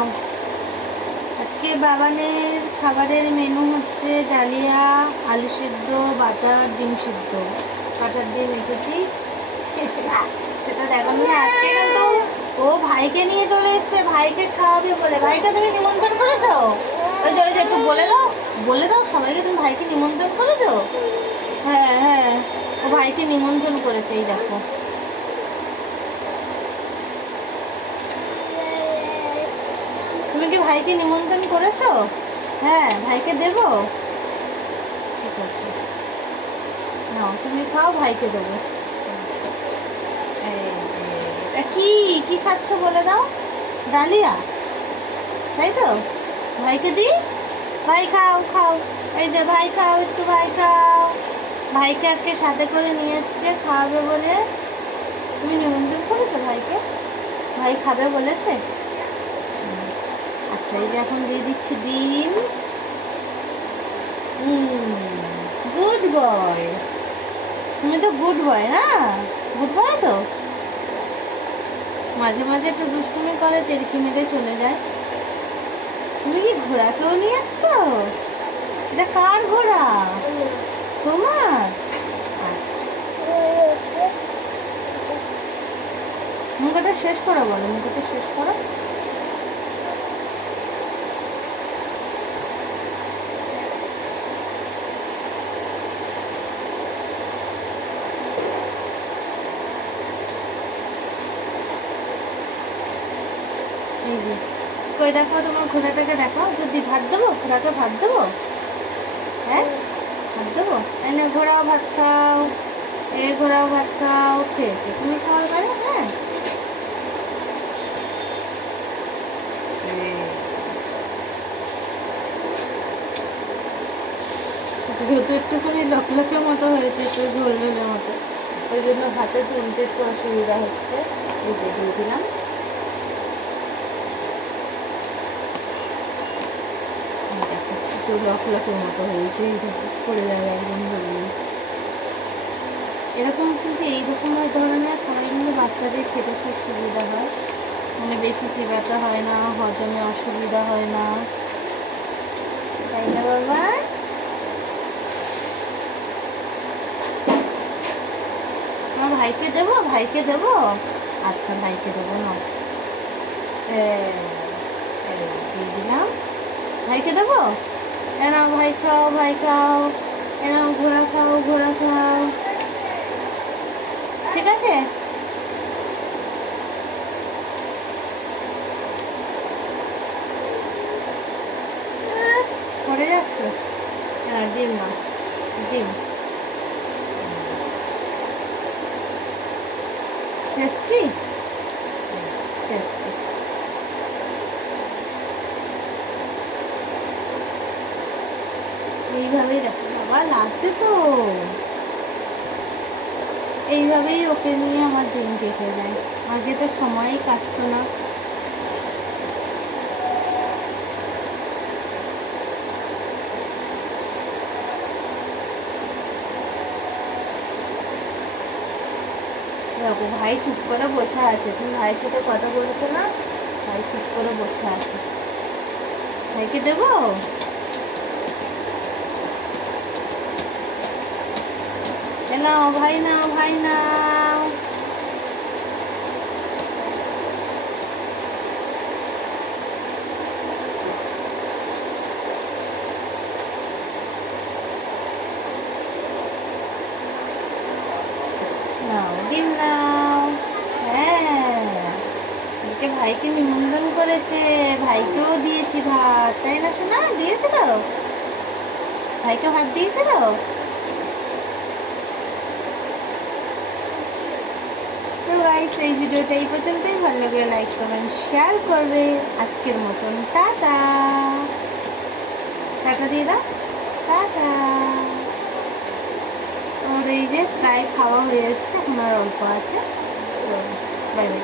নাও। আজকে বাবানের খাবারের মেনু হচ্ছে ডালিয়া, আলু সেদ্ধ, বাটার, ডিম সিদ্ধ। বাটার দিয়ে মেখেছি সেটা দেখানো না। আজকে কিন্তু ও ভাইকে নিয়ে চলে এসছে, ভাইকে খাওয়াবে বলে। ভাইকে তুমি নিমন্ত্রণ করেছো? ওই যে একটু বলে দাও সবাইকে, তুমি ভাইকে নিমন্ত্রণ করেছো? হ্যাঁ হ্যাঁ, ও ভাইকে নিমন্ত্রণ করেছে। এই দেখো, তুমি কি ভাইকে নিমন্ত্রণ করেছো? হ্যাঁ, ভাইকে দেবো। ঠিক আছে, নাও তুমি খাও, ভাইকে দেবো। এটা কি কি খাচ্ছ বলে দাও? ডালিয়া, তাই তো? ভাইকে দি, ভাই খাও খাও। এই যে ভাই খাও, একটু ভাই খাও। ভাইকে আজকে সাথে করে নিয়ে এসছে খাওয়াবে বলে। তুমি নিমন্ত্রণ করেছো ভাইকে? ভাই খাবে বলেছে? আচ্ছা, এই যে এখন দিয়ে দিচ্ছি ডিম। গুড বয়, তুমি তো গুড বয় না? গুড বয় তো। মাঝে মাঝে একটু দুষ্টুমি করে, তেরকি মেরে চলে যায়। তুমি কি ঘোড়াকেও নিয়ে এসছো? এটা কার ঘোড়া? তোমার? আচ্ছা, মুখটা শেষ করো, বলো মুখটা শেষ করো। এই যে কই দেখো, তোমার ঘোড়াটাকে দেখো। যদি ভাত দেবো, ঘোড়াকে ভাত দেবো? হ্যাঁ, ভাত দেবো। এনে ঘোড়াও ভাত খাও, এ ঘোড়াও ভাত খাও। খেয়েছে, তুমি খাওয়ার পারে? হ্যাঁ, যেহেতু একটুখানি লকলকের মতো হয়েছে, একটু ঝোলঝোলের মতো, ওই জন্য হাতে তুলতে একটু অসুবিধা হচ্ছে। এই যে দিয়ে দিলাম। দেখো, একটু লকলকের মতো হয়েছে। এই দেখো, পড়ে যাবে একদম ধরলে। এরকম কিন্তু এইরকম ধরনের খাবারগুলো বাচ্চাদের খেতে খুব সুবিধা হয়, মানে বেশি চিবাতে হয় না, হজমে অসুবিধা হয় না, তাই না বাবা? আমার ভাইকে দেবো, ভাইকে দেবো। আচ্ছা, ভাইকে দেবো না। দিয়ে দিলাম। ভাইকে দেবো। এনাও ভাই খাও, ভাই খাও। এনাও ঘোড়া খাও, ঘোড়া খাও। ঠিক আছে, পড়ে যাচ্ছে। হ্যাঁ, ডিম না, ডিম। Tasty, tasty. এইভাবেই দেখো বাবা, লাগছে তো। এইভাবেই ওকে নিয়ে আমার দিন কেটে যায়। আগে তো সময়ই কাটতো না। দেখো, ভাই চুপ করে বসে আছে। তুমি ভাইয়ের সাথে কথা বলছো না, ভাই চুপ করে বসে আছে। ভাইকে দেবো। নাও ভাই, নাও ভাই, নাও। নাও ডিম নাও। হ্যাঁ, আজকে ভাইকে নিমন্ত্রণ করেছে, ভাইকেও দিয়েছি ভাত, তাই না শোনা? দিয়েছে তো, ভাইকে ভাত দিয়েছে তো। সো গাইস, এই ভিডিওটা এই পর্যন্তই। ভালো লাগলে লাইক কমেন্ট শেয়ার করবে। আজকের মতন টাটা। টাটা দিয়ে দাও, টাটা। ওর এই যে প্রায় খাওয়া হয়ে এসছে, এখন আর অল্প আছে। So bye bye.